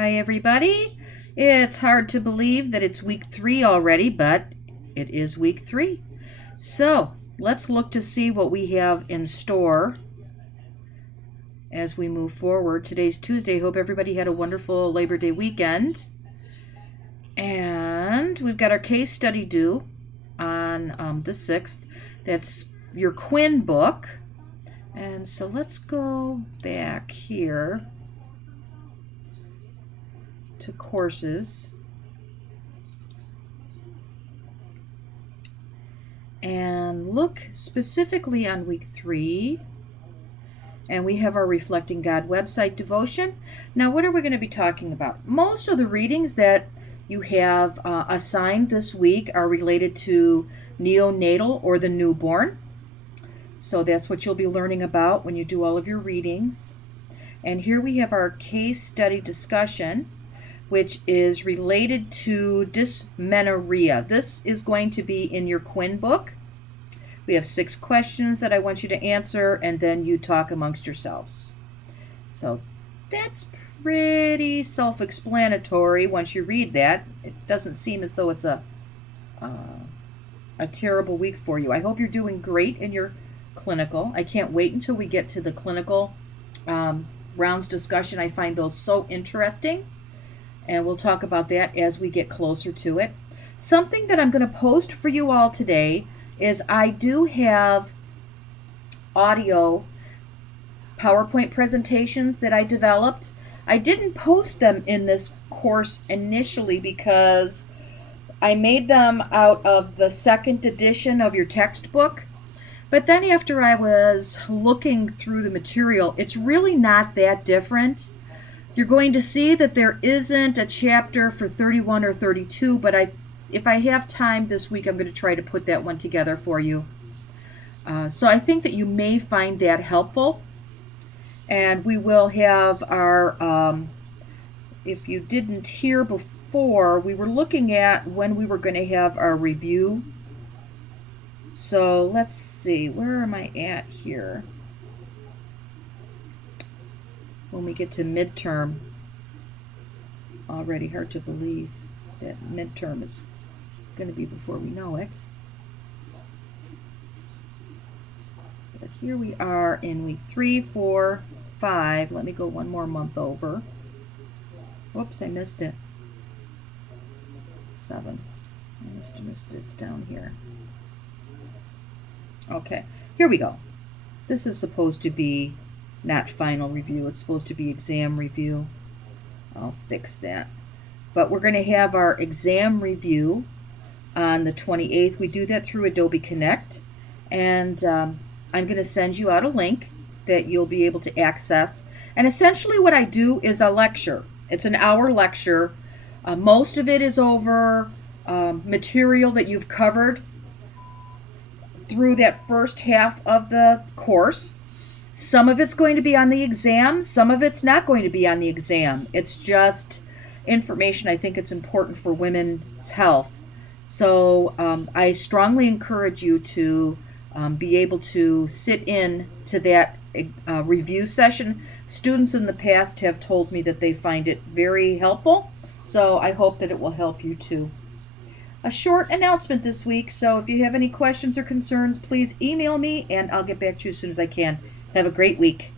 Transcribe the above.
Hi, everybody. It's hard to believe that it's week 3 already, but it is week 3. So let's look to see what we have in store as we move forward. Today's Tuesday. Hope everybody had a wonderful Labor Day weekend. And we've got our case study due on the 6th. That's your Quinn book. And so let's go back here to courses and look specifically on week 3, and we have our Reflecting God website devotion. Now, what are we going to be talking about? Most of the readings that you have assigned this week are related to neonatal or the newborn, so that's what you'll be learning about when you do all of your readings. And here we have our case study discussion, which is related to dysmenorrhea. This is going to be in your Quinn book. We have 6 questions that I want you to answer, and then you talk amongst yourselves. So that's pretty self-explanatory once you read that. It doesn't seem as though it's a terrible week for you. I hope you're doing great in your clinical. I can't wait until we get to the clinical rounds discussion. I find those so interesting. And we'll talk about that as we get closer to it. Something that I'm going to post for you all today is I do have audio PowerPoint presentations that I developed. I didn't post them in this course initially because I made them out of the 2nd edition of your textbook. But then after I was looking through the material, it's really not that different. You're going to see that there isn't a chapter for 31 or 32, but if I have time this week, I'm going to try to put that one together for you. So I think that you may find that helpful. And we will have our, if you didn't hear before, we were looking at when we were going to have our review. So let's see, where am I at here? When we get to midterm, already hard to believe that midterm is going to be before we know it. But here we are in week 3, 4, 5. Let me go one more month over. Whoops, I missed it. 7. I missed it. It's down here. Okay, here we go. This is supposed to be not final review. It's supposed to be exam review. I'll fix that. But we're going to have our exam review on the 28th. We do that through Adobe Connect. And I'm going to send you out a link that you'll be able to access. And essentially what I do is a lecture. It's an hour lecture. Most of it is over material that you've covered through that first half of the course. Some of it's going to be on the exam. Some of it's not going to be on the exam. It's just information. I think it's important for women's health. So I strongly encourage you to be able to sit in to that review session. Students in the past have told me that they find it very helpful. So I hope that it will help you too. A short announcement this week. So if you have any questions or concerns, please email me and I'll get back to you as soon as I can. Have a great week.